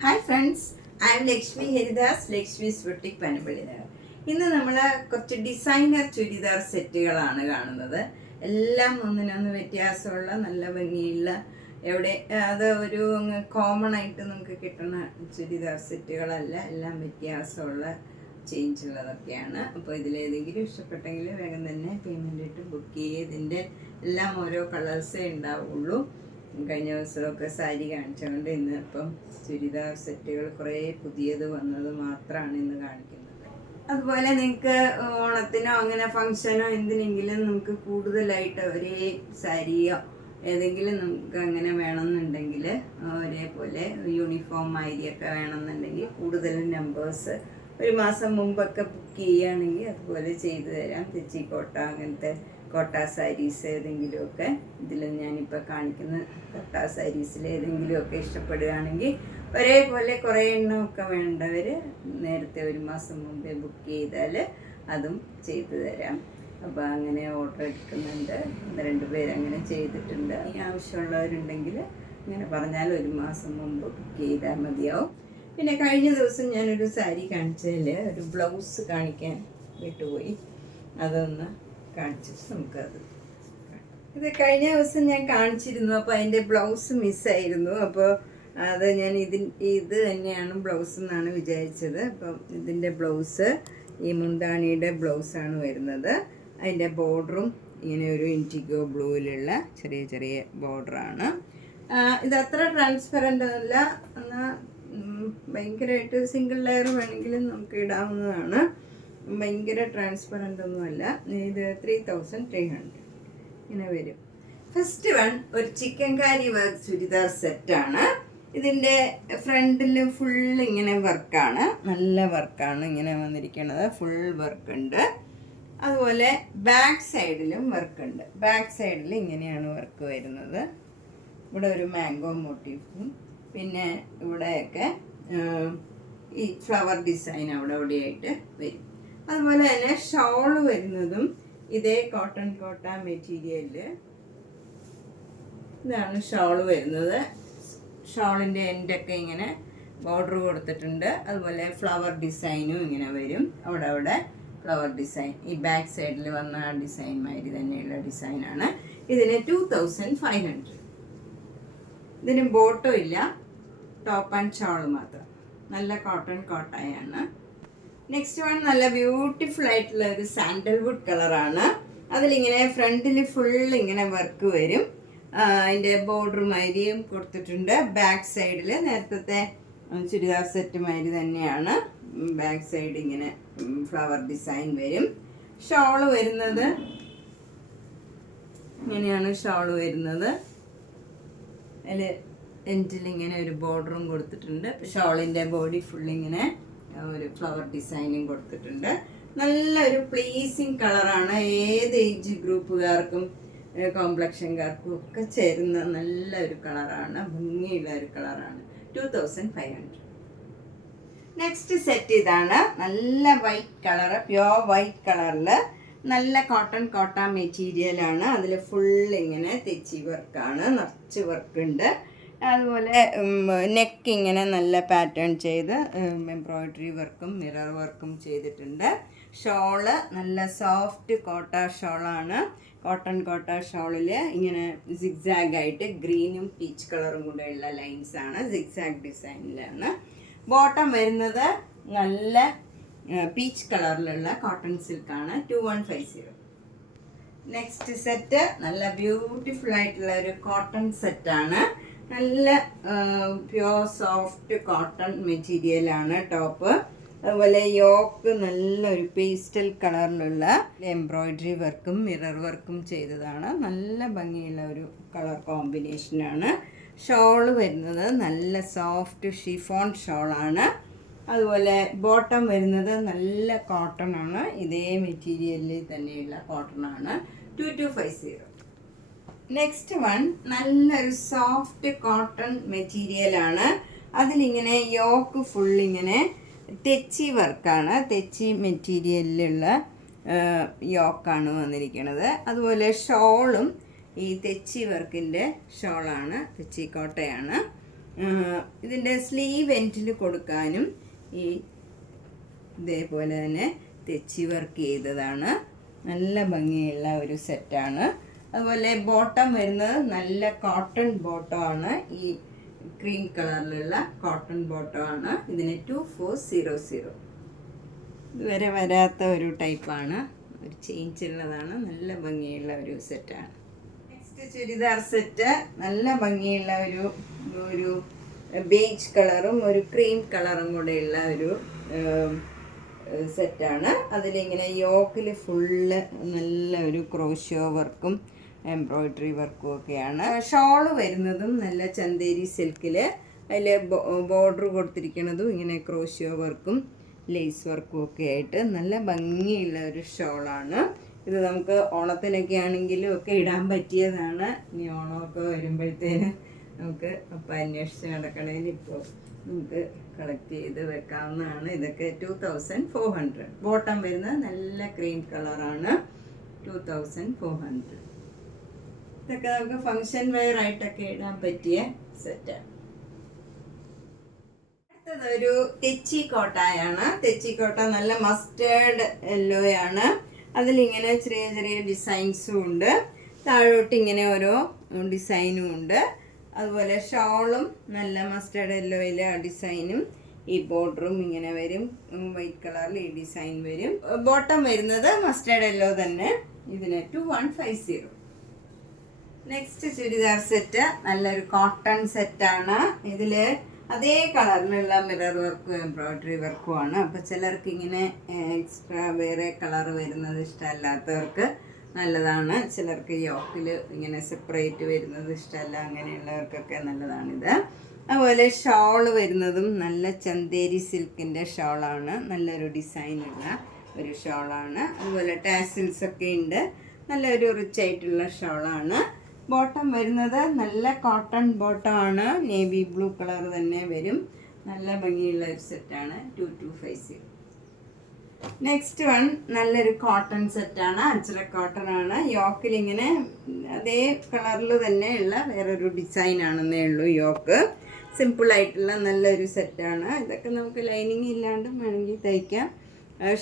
Hi friends, I am Lakshmi Haridas, Lakshmi's boutique Panampilly Nagar. ഇന്ന് നമ്മൾ കുറച്ച് ഡിസൈനർ ചുരിദാർ സെറ്റുകളാണ് കാണുന്നത്. എല്ലാം ഒന്നിനൊന്ന് വ്യത്യാസമുള്ള നല്ല ഭംഗിയുള്ള എവിടെ അത് ഒരു കോമൺ ആയിട്ട് നമുക്ക് കിട്ടുന്ന ചുരിദാർ സെറ്റുകളല്ല, എല്ലാം വ്യത്യാസമുള്ള ചേഞ്ച് ഉള്ളതൊക്കെയാണ്. അപ്പോൾ ഇതിലേതെങ്കിലും ഇഷ്ടപ്പെട്ടെങ്കിൽ വേഗം തന്നെ പേയ്മെൻ്റ് ഇട്ട് ബുക്ക് ചെയ്യുക. ഇതിൻ്റെ എല്ലാം ഓരോ കളേഴ്സേ ഉണ്ടാവുള്ളൂ. കഴിഞ്ഞ ദിവസമൊക്കെ സാരി കാണിച്ചുകൊണ്ട് ഇന്ന് ഇപ്പം ചുരിദാർ സെറ്റുകൾ കുറേ പുതിയത് വന്നത് മാത്രമാണ് ഇന്ന് കാണിക്കുന്നത്. അതുപോലെ നിങ്ങൾക്ക് ഓണത്തിനോ അങ്ങനെ ഫങ്ഷനോ എന്തിനെങ്കിലും നമുക്ക് കൂടുതലായിട്ട് ഒരേ സാരിയോ ഏതെങ്കിലും നമുക്ക് അങ്ങനെ വേണമെന്നുണ്ടെങ്കിൽ ഒരേപോലെ യൂണിഫോം മാതിരിയൊക്കെ വേണമെന്നുണ്ടെങ്കിൽ കൂടുതലും നമ്പേഴ്സ് ഒരു മാസം മുമ്പൊക്കെ ബുക്ക് ചെയ്യുകയാണെങ്കിൽ അതുപോലെ ചെയ്തു തരാം. തെച്ചിക്കോട്ട അങ്ങനത്തെ കോട്ട സാരീസ് ഏതെങ്കിലുമൊക്കെ ഇതിൽ ഞാനിപ്പോൾ കാണിക്കുന്ന കോട്ട സാരീസിൽ ഏതെങ്കിലുമൊക്കെ ഇഷ്ടപ്പെടുകയാണെങ്കിൽ ഒരേപോലെ കുറേ എണ്ണമൊക്കെ വേണ്ടവർ നേരത്തെ ഒരു മാസം മുമ്പേ ബുക്ക് ചെയ്താൽ അതും ചെയ്തു തരാം. അപ്പോൾ അങ്ങനെ ഓർഡർ എടുക്കുന്നുണ്ട്. 1-2 പേര് അങ്ങനെ ചെയ്തിട്ടുണ്ട്. ഈ ആവശ്യമുള്ളവരുണ്ടെങ്കിൽ ഇങ്ങനെ പറഞ്ഞാൽ ഒരു മാസം മുമ്പ് ബുക്ക് ചെയ്താൽ മതിയാവും. പിന്നെ കഴിഞ്ഞ ദിവസം ഞാനൊരു സാരി കാണിച്ചതിൽ ഒരു ബ്ലൗസ് കാണിക്കാൻ വിട്ടുപോയി. അതൊന്ന് കാണിച്ചിട്ട് നമുക്കത് ഇത് കഴിഞ്ഞ ദിവസം ഞാൻ കാണിച്ചിരുന്നു. അപ്പോൾ അതിൻ്റെ ബ്ലൗസ് മിസ്സായിരുന്നു. അപ്പോൾ അത് ഞാൻ ഇത് തന്നെയാണ് ബ്ലൗസ് എന്നാണ് വിചാരിച്ചത്. അപ്പം ഇതിൻ്റെ ബ്ലൗസ് ഈ മുന്താണിയുടെ ബ്ലൗസാണ് വരുന്നത്. അതിൻ്റെ ബോർഡറും ഇങ്ങനെ ഒരു ഇൻഡിഗോ ബ്ലൂവിലുള്ള ചെറിയ ചെറിയ ബോർഡറാണ്. ഇത് അത്ര ട്രാൻസ്പെറൻ്റ് അല്ല, എന്നാൽ ഭയങ്കരമായിട്ട് സിംഗിൾ ലെയർ വേണമെങ്കിലും നമുക്ക് ഇടാവുന്നതാണ്. ഭയങ്കര ട്രാൻസ്പെറൻ്റ് ഒന്നുമല്ല. ഇത് 3300 ഇങ്ങനെ വരും. ഫസ്റ്റ് വൺ ഒരു ചിക്കൻ കാരി വർക്ക് ചുരിദാർ സെറ്റാണ്. ഇതിൻ്റെ ഫ്രണ്ടിൽ ഫുൾ ഇങ്ങനെ വർക്കാണ്, നല്ല വർക്കാണ് ഇങ്ങനെ വന്നിരിക്കുന്നത്. ഫുൾ വർക്ക് ഉണ്ട്. അതുപോലെ ബാക്ക് സൈഡിലും വർക്ക് ഉണ്ട്. ബാക്ക് സൈഡിൽ ഇങ്ങനെയാണ് വർക്ക് വരുന്നത്. ഇവിടെ ഒരു മാംഗോ മോട്ടീഫും പിന്നെ ഇവിടെയൊക്കെ ഈ ഫ്ലവർ ഡിസൈൻ അവിടെ ഇവിടെയായിട്ട് വരും. അതുപോലെ തന്നെ ഷോള് വരുന്നതും ഇതേ കോട്ടൺ കോട്ട മെറ്റീരിയലിൽ ഇതാണ് ഷോള് വരുന്നത്. ഷോളിൻ്റെ എൻഡൊക്കെ ഇങ്ങനെ ബോർഡർ കൊടുത്തിട്ടുണ്ട്. അതുപോലെ ഫ്ലവർ ഡിസൈനും ഇങ്ങനെ വരും. അവിടെ ഫ്ലവർ ഡിസൈൻ ഈ ബാക്ക് സൈഡിൽ വന്ന ആ ഡിസൈൻ മാതിരി തന്നെയുള്ള ഡിസൈനാണ്. ഇതിന് 2500. ഇതിന് ബോട്ടോ ഇല്ല, ടോപ്പ് ആൻഡ് ഷോള് മാത്രം. നല്ല കോട്ടൺ കോട്ടയാണ്. നെക്സ്റ്റ് വൺ നല്ല ബ്യൂട്ടിഫുൾ ആയിട്ടുള്ള ഒരു സാൻഡൽവുഡ് കളറാണ്. അതിലിങ്ങനെ ഫ്രണ്ടിൽ ഫുൾ ഇങ്ങനെ വർക്ക് വരും. അതിൻ്റെ ബോർഡർ മാതിരിയും കൊടുത്തിട്ടുണ്ട്. ബാക്ക് സൈഡിൽ നേരത്തെ ചുരിദാർ സെറ്റ് മാതിരി തന്നെയാണ്. ബാക്ക് സൈഡ് ഇങ്ങനെ ഫ്ലവർ ഡിസൈൻ വരും. ഷോള് വരുന്നത് ഇങ്ങനെയാണ്. ഷോള് വരുന്നത് അതിൽ എൻഡിൽ ഇങ്ങനെ ഒരു ബോർഡറും കൊടുത്തിട്ടുണ്ട്. ഷോളിൻ്റെ ബോഡി ഫുള്ളിങ്ങനെ ഒരു ഫ്ലവർ ഡിസൈനും കൊടുത്തിട്ടുണ്ട്. നല്ലൊരു പ്ലീസിങ് കളറാണ്. ഏത് ഏജ് ഗ്രൂപ്പുകാർക്കും കോംപ്ലക്ഷൻകാർക്കും ഒക്കെ ചേരുന്ന നല്ലൊരു കളറാണ്. ഭംഗിയുള്ള ഒരു കളറാണ്. 2500. നെക്സ്റ്റ് സെറ്റ് ഇതാണ്. നല്ല വൈറ്റ് കളറ്, പ്യോർ വൈറ്റ് കളറിൽ നല്ല കോട്ട മെറ്റീരിയലാണ്. അതിൽ ഫുൾ ഇങ്ങനെ തെച്ചി വർക്കാണ്, നിറച്ച് വർക്കുണ്ട്. അതുപോലെ നെക്ക് ഇങ്ങനെ നല്ല പാറ്റേൺ ചെയ്ത് എംബ്രോയ്ഡറി വർക്കും മിറർ വർക്കും ചെയ്തിട്ടുണ്ട്. ഷോള് നല്ല സോഫ്റ്റ് കോട്ട ഷോളാണ്. കോട്ട ഷോളിൽ ഇങ്ങനെ സിഗ്സാഗ് ആയിട്ട് ഗ്രീനും പീച്ച് കളറും കൂടെയുള്ള ലൈൻസാണ്. സിഗ്സാഗ് ഡിസൈനിലാണ്. ബോട്ടം വരുന്നത് നല്ല പീച്ച് കളറിലുള്ള കോട്ടൺ സിൽക്കാണ്. 2150. നെക്സ്റ്റ് സെറ്റ് നല്ല ബ്യൂട്ടിഫുൾ ആയിട്ടുള്ള ഒരു കോട്ടൺ സെറ്റാണ്. നല്ല പ്യോർ സോഫ്റ്റ് കോട്ടൺ മെറ്റീരിയലാണ് ടോപ്പ്. അതുപോലെ യോക്ക് നല്ലൊരു പേസ്റ്റൽ കളറിലുള്ള എംബ്രോയ്ഡറി വർക്കും മിറർ വർക്കും ചെയ്തതാണ്. നല്ല ഭംഗിയുള്ള ഒരു കളർ കോമ്പിനേഷനാണ്. ഷോള് വരുന്നത് നല്ല സോഫ്റ്റ് ഷിഫോൺ ഷോളാണ്. അതുപോലെ ബോട്ടം വരുന്നത് നല്ല കോട്ടൺ ആണ്. ഇതേ മെറ്റീരിയലിൽ തന്നെയുള്ള കോട്ടൺ ആണ്. 2250. നെക്സ്റ്റ് വൺ നല്ലൊരു സോഫ്റ്റ് കോട്ടൺ മെറ്റീരിയലാണ്. അതിലിങ്ങനെ യോക്ക് ഫുള്ളിങ്ങനെ തെച്ചി വർക്കാണ്. തെച്ചി മെറ്റീരിയലിലുള്ള യോക്കാണ് വന്നിരിക്കുന്നത്. അതുപോലെ ഷോളും ഈ തെച്ചി വർക്കിൻ്റെ ഷോളാണ്. തെച്ചി കോട്ടയാണ്. ഇതിൻ്റെ സ്ലീവ് എൻഡിൽ കൊടുക്കാനും ഈ ഇതേപോലെ തന്നെ തെച്ചി വർക്ക് ചെയ്തതാണ്. നല്ല ഭംഗിയുള്ള ഒരു സെറ്റാണ്. അതുപോലെ ബോട്ടം വരുന്നത് നല്ല കോട്ടൺ ബോട്ടമാണ്. ഈ ക്രീം കളറിലുള്ള കോട്ടൺ ബോട്ടമാണ്. ഇതിന് 2400. ഇതുവരെ വരാത്ത ഒരു ടൈപ്പാണ്, ഒരു ചേഞ്ച് ഉള്ളതാണ്. നല്ല ഭംഗിയുള്ള ഒരു സെറ്റാണ്. നെക്സ്റ്റ് ചുരിദാർ സെറ്റ് നല്ല ഭംഗിയുള്ള ഒരു ബേജ് കളറും ഒരു ക്രീം കളറും കൂടെയുള്ള ഒരു സെറ്റാണ്. അതിലിങ്ങനെ യോക്കിൽ ഫുള്ള് നല്ല ഒരു ക്രോഷ്യോ വർക്കും എംബ്രോയിഡറി വർക്കും ഒക്കെയാണ്. ഷോള് വരുന്നതും നല്ല ചന്തേരി സിൽക്കിൽ അതിൽ ബോർഡർ കൊടുത്തിരിക്കുന്നതും ഇങ്ങനെ ക്രോഷ്യോ വർക്കും ലേസ് വർക്കും ഒക്കെ ആയിട്ട് നല്ല ഭംഗിയുള്ള ഒരു ഷോളാണ്. ഇത് നമുക്ക് ഓണത്തിനൊക്കെ ആണെങ്കിലും ഒക്കെ ഇടാൻ പറ്റിയതാണ്. ഇനി ഓണമൊക്കെ വരുമ്പോഴത്തേന് നമുക്ക് അപ്പം അന്വേഷിച്ച് നടക്കണേൽ ഇപ്പോൾ നമുക്ക് കളക്ട് ചെയ്ത് വെക്കാവുന്നതാണ്. ഇതൊക്കെ 2400. ബോട്ടം വരുന്നത് നല്ല ക്രീം കളറാണ്. 2400. ഇതൊക്കെ നമുക്ക് ഫങ്ഷൻ വെയർ ആയിട്ടൊക്കെ ഇടാൻ പറ്റിയ സെറ്റാണ്. അടുത്തതൊരു തെച്ചി കോട്ടയാണ്. തെച്ചി കോട്ട നല്ല മസ്റ്റേർഡ് യെല്ലോയാണ്. അതിലിങ്ങനെ ചെറിയ ചെറിയ ഡിസൈൻസും ഉണ്ട്. താഴോട്ട് ഇങ്ങനെ ഓരോ ഡിസൈനും ഉണ്ട്. അതുപോലെ ഷോളും നല്ല മസ്റ്റേർഡ് യെല്ലോയിലെ ആ ഡിസൈനും ഈ ബോർഡറും ഇങ്ങനെ വരും. വൈറ്റ് കളറിൽ ഈ ഡിസൈൻ വരും. ബോട്ടം വരുന്നത് മസ്റ്റേർഡ് യെല്ലോ തന്നെ. ഇതിന് 2150. നെക്സ്റ്റ് ചുരിദാർ സെറ്റ് നല്ലൊരു കോട്ടൺ സെറ്റാണ്. ഇതിൽ അതേ കളറിലുള്ള മിറർ വർക്കും എംബ്രോയിഡറി വർക്കുമാണ്. അപ്പോൾ ചിലർക്ക് ഇങ്ങനെ എക്സ്ട്രാ വേറെ കളർ വരുന്നത് ഇഷ്ടമല്ലാത്തവർക്ക് നല്ലതാണ്. ചിലർക്ക് യോക്കിൽ ഇങ്ങനെ സെപ്പറേറ്റ് വരുന്നത് ഇഷ്ടമല്ല, അങ്ങനെയുള്ളവർക്കൊക്കെ നല്ലതാണിത്. അതുപോലെ ഷോള് വരുന്നതും നല്ല ചന്തേരി സിൽക്കിൻ്റെ ഷോളാണ്. നല്ലൊരു ഡിസൈനുള്ള ഒരു ഷോളാണ്. അതുപോലെ ടാസിൽസ് ഒക്കെ ഉണ്ട്. നല്ലൊരു റിച്ച് ആയിട്ടുള്ള ഷോളാണ്. ബോട്ടം വരുന്നത് നല്ല കോട്ടൺ ബോട്ടമാണ്. നേവി ബ്ലൂ കളർ തന്നെ വരും. നല്ല ഭംഗിയുള്ള ഒരു സെറ്റാണ്. 2250. നെക്സ്റ്റ് വൺ നല്ലൊരു കോട്ടൺ സെറ്റാണ്. അജ്രക് കോട്ടൺ ആണ്. യോക്കിൽ ഇങ്ങനെ അതേ കളറിൽ തന്നെയുള്ള വേറൊരു ഡിസൈൻ ആണെന്നേ ഉള്ളൂ. യോക്ക് സിമ്പിളായിട്ടുള്ള നല്ലൊരു സെറ്റാണ്. ഇതൊക്കെ നമുക്ക് ലൈനിങ് ഇല്ലാണ്ടും വേണമെങ്കിൽ തയ്ക്കാം.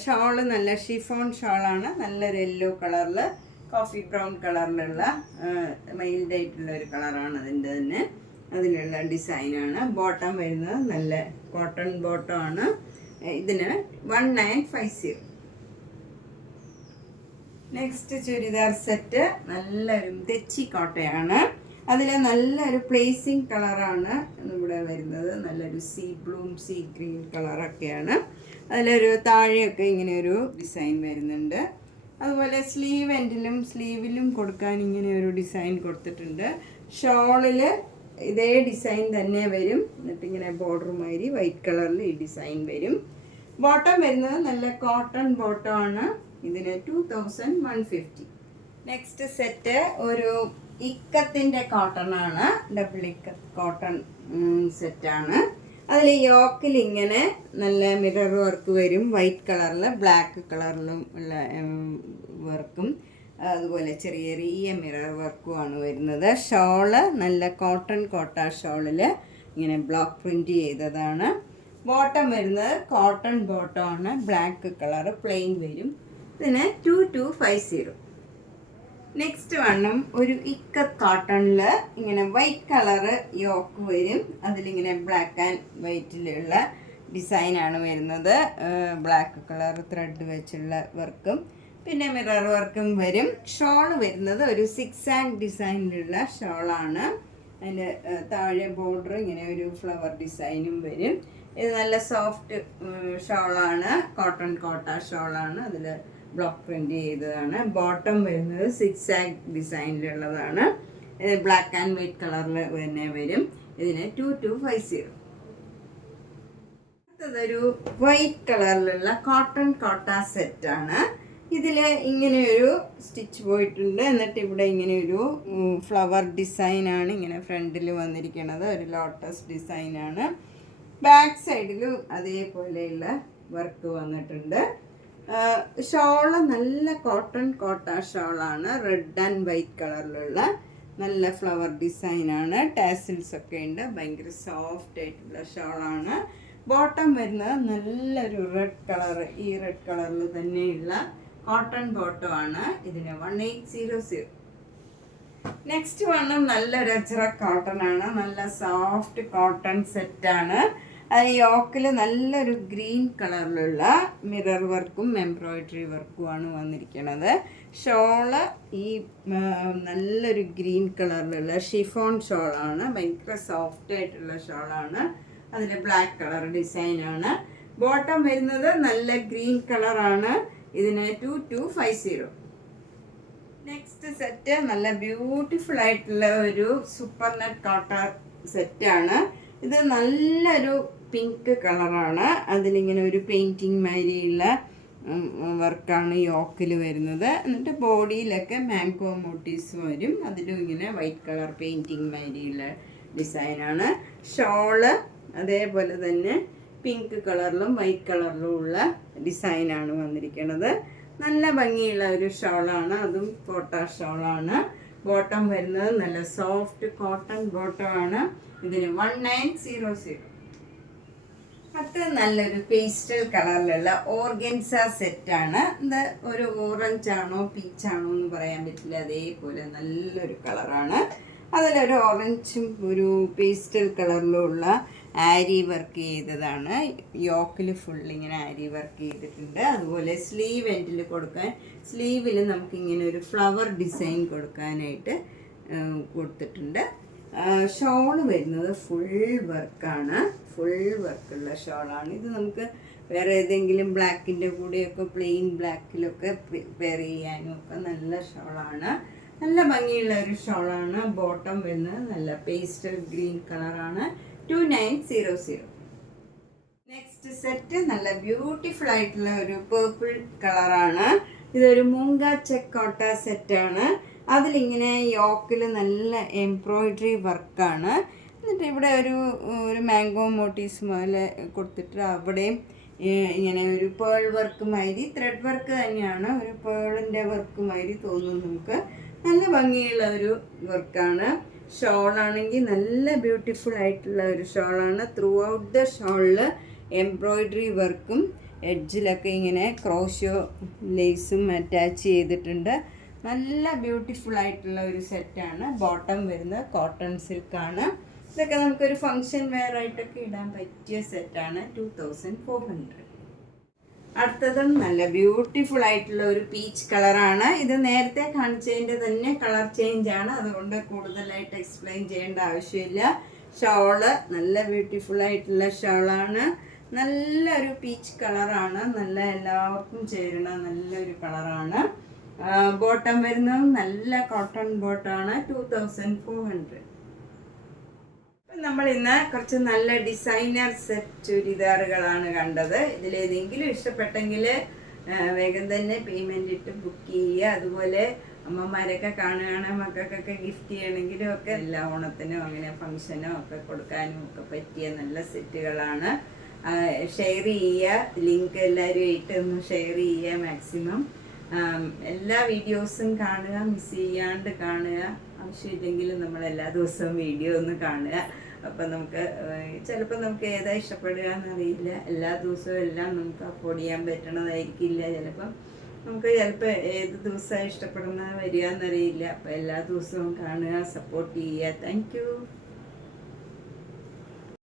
ഷോള് നല്ല ഷിഫോൺ ഷോളാണ്. നല്ലൊരു യെല്ലോ കളറിൽ കോഫി ബ്രൗൺ കളറിലുള്ള മൈൽഡായിട്ടുള്ള ഒരു കളറാണ് അതിൻ്റെ തന്നെ. അതിലുള്ള ഡിസൈനാണ്. ബോട്ടം വരുന്നത് നല്ല കോട്ടൺ ബോട്ടമാണ്. ഇതിന് 1950. നെക്സ്റ്റ് ചുരിദാർ സെറ്റ് നല്ലൊരു തെച്ചി കോട്ടയാണ്. അതിൽ നല്ലൊരു പ്ലേസിങ് കളറാണ് ഇവിടെ വരുന്നത്. നല്ലൊരു സീ ബ്ലൂം സീ ഗ്രീൻ കളറൊക്കെയാണ്. അതിലൊരു താഴെയൊക്കെ ഇങ്ങനെ ഒരു ഡിസൈൻ വരുന്നുണ്ട്. അതുപോലെ സ്ലീവ് എൻഡിലും സ്ലീവിലും കൊടുക്കാൻ ഇങ്ങനെ ഒരു ഡിസൈൻ കൊടുത്തിട്ടുണ്ട്. ഷോളിൽ ഇതേ ഡിസൈൻ തന്നെ വരും. എന്നിട്ടിങ്ങനെ ബോർഡർ മാതിരി വൈറ്റ് കളറിൽ ഈ ഡിസൈൻ വരും. ബോട്ടം വരുന്നത് നല്ല കോട്ടൺ ബോട്ടമാണ്. ഇതിന് 2150. നെക്സ്റ്റ് സെറ്റ് ഒരു ഇക്കത്തിൻ്റെ കോട്ടൺ ആണ്. ഡബിൾ ഇക്കത്ത് കോട്ടൺ സെറ്റാണ്. അതിൽ യോക്കിൽ ഇങ്ങനെ നല്ല മിറർ വർക്ക് വരും. വൈറ്റ് കളറിൽ ബ്ലാക്ക് കളറിലും ഉള്ള വർക്കും അതുപോലെ ചെറിയ ചെറിയ മിറർ വർക്കുമാണ് വരുന്നത്. ഷോള് നല്ല കോട്ടൺ കോട്ട ഷോളിൽ ഇങ്ങനെ ബ്ലോക്ക് പ്രിൻറ്റ് ചെയ്തതാണ്. ബോട്ടം വരുന്നത് കോട്ടൺ ബോട്ടമാണ്. ബ്ലാക്ക് കളർ പ്ലെയിൻ വരും. ഇതിന് 2250. നെക്സ്റ്റ് വണ്ണും ഒരു ഇക്കത്ത് കോട്ടണിൽ ഇങ്ങനെ വൈറ്റ് കളറ് യോക്ക് വരും. അതിലിങ്ങനെ ബ്ലാക്ക് ആൻഡ് വൈറ്റിലുള്ള ഡിസൈനാണ് വരുന്നത്. ബ്ലാക്ക് കളർ ത്രെഡ് വെച്ചുള്ള വർക്കും പിന്നെ മിറർ വർക്കും വരും. ഷോള് വരുന്നത് ഒരു 6 ഡിസൈനിലുള്ള ഷോളാണ്. അതിൻ്റെ താഴെ ബോർഡർ ഇങ്ങനെ ഒരു ഫ്ലവർ ഡിസൈനും വരും. ഇത് നല്ല സോഫ്റ്റ് ഷോളാണ്. കോട്ടൺ കോട്ട ഷോളാണ്. അതിൽ ബ്ലോക്ക് പ്രിൻറ്റ് ചെയ്തതാണ്. ബോട്ടം വരുന്നത് 6 ഡിസൈനിലുള്ളതാണ്. ഇത് ബ്ലാക്ക് ആൻഡ് വൈറ്റ് കളറിൽ തന്നെ വരും. ഇതിന് 2250. അടുത്തതൊരു വൈറ്റ് കളറിലുള്ള കോട്ടൺ കോട്ട സെറ്റാണ്. ഇതിൽ ഇങ്ങനെയൊരു സ്റ്റിച്ച് പോയിട്ടുണ്ട്. എന്നിട്ട് ഇവിടെ ഇങ്ങനെയൊരു ഫ്ലവർ ഡിസൈനാണ് ഇങ്ങനെ ഫ്രണ്ടിൽ വന്നിരിക്കുന്നത്. ഒരു ലോട്ടസ് ഡിസൈനാണ്. ബാക്ക് സൈഡിലും അതേപോലെയുള്ള വർക്ക് വന്നിട്ടുണ്ട്. ഷോള് നല്ല കോട്ടൺ കോട്ട ഷോളാണ്. റെഡ് ആൻഡ് വൈറ്റ് കളറിലുള്ള നല്ല ഫ്ലവർ ഡിസൈനാണ്. ടാസിൽസ് ഒക്കെ ഉണ്ട്. ഭയങ്കര സോഫ്റ്റ് ആയിട്ടുള്ള ഷോളാണ്. ബോട്ടം വരുന്നത് നല്ലൊരു റെഡ് കളർ, ഈ റെഡ് കളറിൽ തന്നെയുള്ള കോട്ടൺ ബോട്ടമാണ്. ഇതിന് 1800. നെക്സ്റ്റ് വണ്ണം നല്ലൊരു അജ്രക് കോട്ടൺ ആണ്. നല്ല സോഫ്റ്റ് കോട്ടൺ സെറ്റാണ്. യോക്കിൽ നല്ലൊരു ഗ്രീൻ കളറിലുള്ള മിറർ വർക്കും എംബ്രോയിഡറി വർക്കുമാണ് വന്നിരിക്കുന്നത്. ഷോള് ഈ നല്ലൊരു ഗ്രീൻ കളറിലുള്ള ഷിഫോൺ ഷോളാണ്. ഭയങ്കര സോഫ്റ്റ് ആയിട്ടുള്ള ഷോളാണ്. അതിൽ ബ്ലാക്ക് കളർ ഡിസൈനാണ്. ബോട്ടം വരുന്നത് നല്ല ഗ്രീൻ കളറാണ്. ഇതിന് 2250. നെക്സ്റ്റ് സെറ്റ് നല്ല ബ്യൂട്ടിഫുൾ ആയിട്ടുള്ള ഒരു സൂപ്പർ നെറ്റ് കോട്ടൺ സെറ്റാണ്. ഇത് നല്ലൊരു പിങ്ക് കളറാണ്. അതിലിങ്ങനെ ഒരു പെയിൻറ്റിങ് മാതിരിയുള്ള വർക്കാണ് യോക്കിൽ വരുന്നത്. എന്നിട്ട് ബോഡിയിലൊക്കെ മാംഗോ മോട്ടീവ്സ് വരും. അതിലും ഇങ്ങനെ വൈറ്റ് കളർ പെയിൻറ്റിങ് മാതിരിയുള്ള ഡിസൈനാണ്. ഷോള് അതേപോലെ തന്നെ പിങ്ക് കളറിലും വൈറ്റ് കളറിലും ഉള്ള ഡിസൈനാണ് വന്നിരിക്കുന്നത്. നല്ല ഭംഗിയുള്ള ഒരു ഷോളാണ്. അതും കോട്ട ഷോളാണ്. ബോട്ടം വരുന്നത് നല്ല സോഫ്റ്റ് കോട്ടൺ ബോട്ടമാണ്. ഇതിന് 1900. അടുത്ത നല്ലൊരു പേസ്റ്റൽ കളറിലുള്ള ഓർഗൻസ സെറ്റാണ്. ഇത് ഒരു ഓറഞ്ച് ആണോ പീച്ചാണോ എന്ന് പറയാൻ പറ്റില്ല. അതേപോലെ നല്ലൊരു കളറാണ്. അതിലൊരു ഓറഞ്ചും ഒരു പേസ്റ്റൽ കളറിലുള്ള ആരി വർക്ക് ചെയ്തതാണ്. യോക്കിൽ ഫുള്ളിങ്ങനെ ആരി വർക്ക് ചെയ്തിട്ടുണ്ട്. അതുപോലെ സ്ലീവ് എൻഡിൽ കൊടുക്കാൻ, സ്ലീവിൽ നമുക്കിങ്ങനെ ഒരു ഫ്ലവർ ഡിസൈൻ കൊടുക്കാനായിട്ട് കൊടുത്തിട്ടുണ്ട്. ഷോള് വരുന്നത് ഫുൾ വർക്കാണ്. ഫുൾ വർക്കുള്ള ഷോളാണ്. ഇത് നമുക്ക് വേറെ ഏതെങ്കിലും ബ്ലാക്കിൻ്റെ കൂടെയൊക്കെ പ്ലെയിൻ ബ്ലാക്കിലൊക്കെ വെയർ ചെയ്യാനും ഒക്കെ നല്ല ഷോളാണ്. നല്ല ഭംഗിയുള്ള ഒരു ഷോളാണ്. ബോട്ടം വരുന്നത് നല്ല പേസ്റ്റൽ ഗ്രീൻ കളറാണ്. 2900. നെക്സ്റ്റ് സെറ്റ് നല്ല ബ്യൂട്ടിഫുൾ ആയിട്ടുള്ള ഒരു പേർപ്പിൾ കളറാണ്. ഇതൊരു മൂങ്ക ചെക്ക് കോട്ട സെറ്റാണ്. അതിലിങ്ങനെ യോക്കിൽ നല്ല എംബ്രോയിഡറി വർക്കാണ്. എന്നിട്ട് ഇവിടെ ഒരു മാംഗോ മോട്ടീവ്സ് പോലെ കൊടുത്തിട്ട് അവിടെയും ഇങ്ങനെ ഒരു പേൾ വർക്ക് മാതിരി, ത്രെഡ് വർക്ക് തന്നെയാണ്, ഒരു പേളിൻ്റെ വർക്ക് മാതിരി തോന്നും നമുക്ക്. നല്ല ഭംഗിയുള്ള ഒരു വർക്കാണ്. ഷോളാണെങ്കിൽ നല്ല ബ്യൂട്ടിഫുൾ ആയിട്ടുള്ള ഒരു ഷോളാണ്. ത്രൂ ഔട്ട് ദ ഷോളിൽ എംബ്രോയിഡറി വർക്കും എഡ്ജിലൊക്കെ ഇങ്ങനെ ക്രോഷോ ലേസും അറ്റാച്ച് ചെയ്തിട്ടുണ്ട്. നല്ല ബ്യൂട്ടിഫുൾ ആയിട്ടുള്ള ഒരു സെറ്റാണ്. ബോട്ടം വരുന്നത് കോട്ടൺ സിൽക്കാണ്. ഇതൊക്കെ നമുക്കൊരു ഫങ്ഷൻ വെയർ ആയിട്ടൊക്കെ ഇടാൻ പറ്റിയ സെറ്റാണ്. 2400. അടുത്തതും നല്ല ബ്യൂട്ടിഫുൾ ആയിട്ടുള്ള ഒരു പീച്ച് കളറാണ്. ഇത് നേരത്തെ കാണിച്ചതിൻ്റെ തന്നെ കളർ ചേഞ്ച് ആണ്. അതുകൊണ്ട് കൂടുതലായിട്ട് എക്സ്പ്ലെയിൻ ചെയ്യേണ്ട ആവശ്യമില്ല. ഷോള് നല്ല ബ്യൂട്ടിഫുൾ ആയിട്ടുള്ള ഷോളാണ്. നല്ലൊരു പീച്ച് കളറാണ്. നല്ല എല്ലാവർക്കും ചേരുന്ന നല്ലൊരു കളറാണ്. ബോട്ടം വരുന്നത് നല്ല കോട്ടൺ ബോട്ടമാണ്. 2400. നമ്മൾ ഇന്ന് കുറച്ച് നല്ല ഡിസൈനർ സെറ്റ് ചുരിദാറുകളാണ് കണ്ടത്. ഇതിലേതെങ്കിലും ഇഷ്ടപ്പെട്ടെങ്കിൽ വേഗം തന്നെ പേയ്മെൻ്റ് ഇട്ട് ബുക്ക് ചെയ്യുക. അതുപോലെ അമ്മമാരൊക്കെ കാണുകയാണ്, മക്കൾക്കൊക്കെ ഗിഫ്റ്റ് ചെയ്യണമെങ്കിലും ഒക്കെ എല്ലാ ഓണത്തിനോ അങ്ങനെ ഫങ്ഷനോ ഒക്കെ കൊടുക്കാനും ഒക്കെ പറ്റിയ നല്ല സെറ്റുകളാണ്. ഷെയർ ചെയ്യുക. ലിങ്ക് എല്ലാവരുമായിട്ട് ഒന്ന് ഷെയർ ചെയ്യുക മാക്സിമം. എല്ലാ വീഡിയോസും കാണുക, മിസ് ചെയ്യാണ്ട് കാണുക. ആവശ്യമില്ലെങ്കിലും നമ്മൾ എല്ലാ ദിവസവും വീഡിയോ ഒന്ന് കാണുക. അപ്പം നമുക്ക് ചിലപ്പോൾ നമുക്ക് ഏതാ ഇഷ്ടപ്പെടുക എന്നറിയില്ല. എല്ലാ ദിവസവും എല്ലാം നമുക്ക് അഫോർഡ് ചെയ്യാൻ പറ്റണതായിരിക്കില്ല. ചിലപ്പം നമുക്ക് ഏത് ദിവസമാണ് ഇഷ്ടപ്പെടുന്നത് വരിക എന്നറിയില്ല. അപ്പോൾ എല്ലാ ദിവസവും കാണുക, സപ്പോർട്ട് ചെയ്യുക. Thank you.